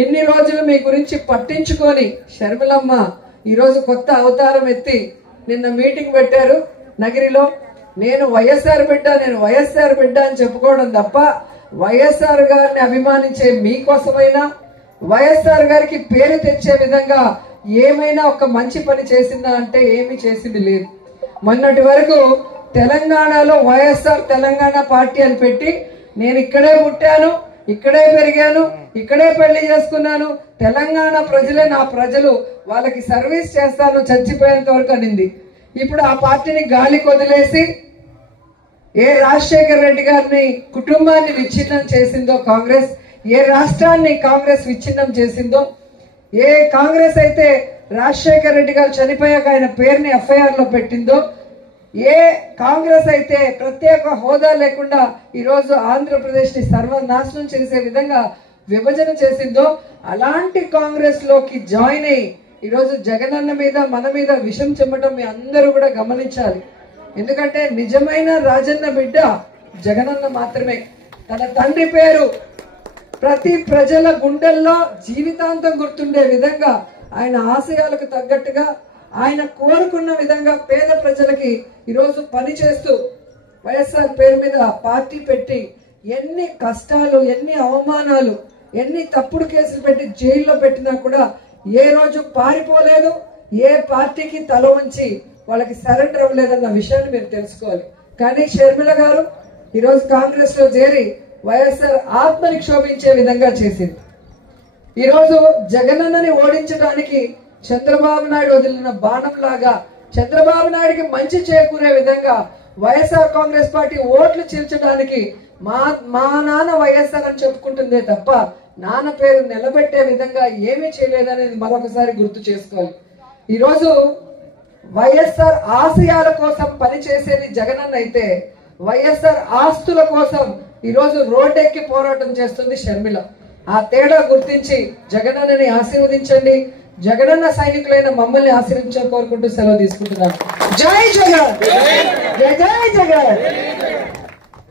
ఇన్ని రోజులు మీ గురించి పట్టించుకొని షర్మిలమ్మ ఈరోజు కొత్త అవతారం ఎత్తి నిన్న మీటింగ్ పెట్టారు నగిరిలో. నేను వైఎస్ఆర్ బిడ్డ అని చెప్పుకోవడం తప్ప వైఎస్ఆర్ గారిని అభిమానించే మీకోసమైనా వైఎస్ఆర్ గారికి పేరు తెచ్చే విధంగా ఏమైనా ఒక మంచి పని చేసిందా అంటే ఏమీ చేసింది లేదు. మొన్నటి వరకు తెలంగాణలో వైఎస్ఆర్ తెలంగాణ పార్టీ అని పెట్టి నేను ఇక్కడే పుట్టాను, ఇక్కడే పెరిగాను, ఇక్కడే పెళ్లి చేసుకున్నాను, తెలంగాణ ప్రజలే నా ప్రజలు, వాళ్ళకి సర్వీస్ చేస్తాను చచ్చిపోయేంత వరకు అనింది. ఇప్పుడు ఆ పార్టీని గాలికి వదిలేసి ఏ రాజశేఖర్ రెడ్డి గారిని కుటుంబాన్ని విచ్ఛిన్నం చేసిందో కాంగ్రెస్, ఏ రాష్ట్రాన్ని కాంగ్రెస్ విచ్ఛిన్నం చేసిందో, ఏ కాంగ్రెస్ అయితే రాజశేఖర్ రెడ్డి గారు చనిపోయాక ఆయన పేరుని ఎఫ్ఐఆర్ లో పెట్టిందో, ఏ కాంగ్రెస్ అయితే ప్రత్యేక హోదా లేకుండా ఈరోజు ఆంధ్రప్రదేశ్ ని సర్వనాశనం చేసే విధంగా విభజన చేసిందో అలాంటి కాంగ్రెస్ లోకి జాయిన్ అయ్యి ఈరోజు జగనన్న మీద మన మీద విషం చెమ్మటం మీ అందరూ కూడా గమనించాలి. ఎందుకంటే నిజమైన రాజన్న బిడ్డ జగనన్న మాత్రమే. తన తండ్రి పేరు ప్రతి ప్రజల గుండెల్లో జీవితాంతం గుర్తుండే విధంగా ఆయన ఆశయాలకు తగ్గట్టుగా ఆయన కోరుకున్న విధంగా పేద ప్రజలకి ఈరోజు పనిచేస్తూ వైఎస్ఆర్ పేరు మీద పార్టీ పెట్టి ఎన్ని కష్టాలు, ఎన్ని అవమానాలు, ఎన్ని తప్పుడు కేసులు పెట్టి జైల్లో పెట్టినా కూడా ఏ రోజు పారిపోలేదు, ఏ పార్టీకి తల వంచి వాళ్ళకి సరెండర్ అవ్వలేదన్న విషయాన్ని మీరు తెలుసుకోవాలి. కానీ షర్మిల గారు ఈరోజు కాంగ్రెస్ లో చేరి వైఎస్ఆర్ ఆత్మని క్షోభించే విధంగా చేసింది. ఈరోజు జగనన్నని ఓడించడానికి చంద్రబాబు నాయుడు వదిలిన బాణం లాగా చంద్రబాబు నాయుడికి మంచి చేకూరే విధంగా వైఎస్ఆర్ కాంగ్రెస్ పార్టీ ఓట్లు చీల్చడానికి మా నాన్న వైఎస్ఆర్ అని చెప్పుకుంటుందే తప్ప నాన్న పేరు నిలబెట్టే విధంగా ఏమీ చేయలేదనేది మరొకసారి గుర్తు చేసుకోవాలి. ఈరోజు వైఎస్ఆర్ ఆశయాల కోసం పనిచేసేది జగనన్న అయితే వైఎస్ఆర్ ఆస్తుల కోసం ఈరోజు రోడ్డెక్కి పోరాటం చేస్తుంది షర్మిల. ఆ తేడా గుర్తించి జగనన్నని ఆశీర్వదించండి. జగనన్న సైనికులైన మమ్మల్ని ఆశీర్వించాలని కోరుకుంటూ సెలవు తీసుకుంటున్నాను. జై జగన్, జై జై జగన్.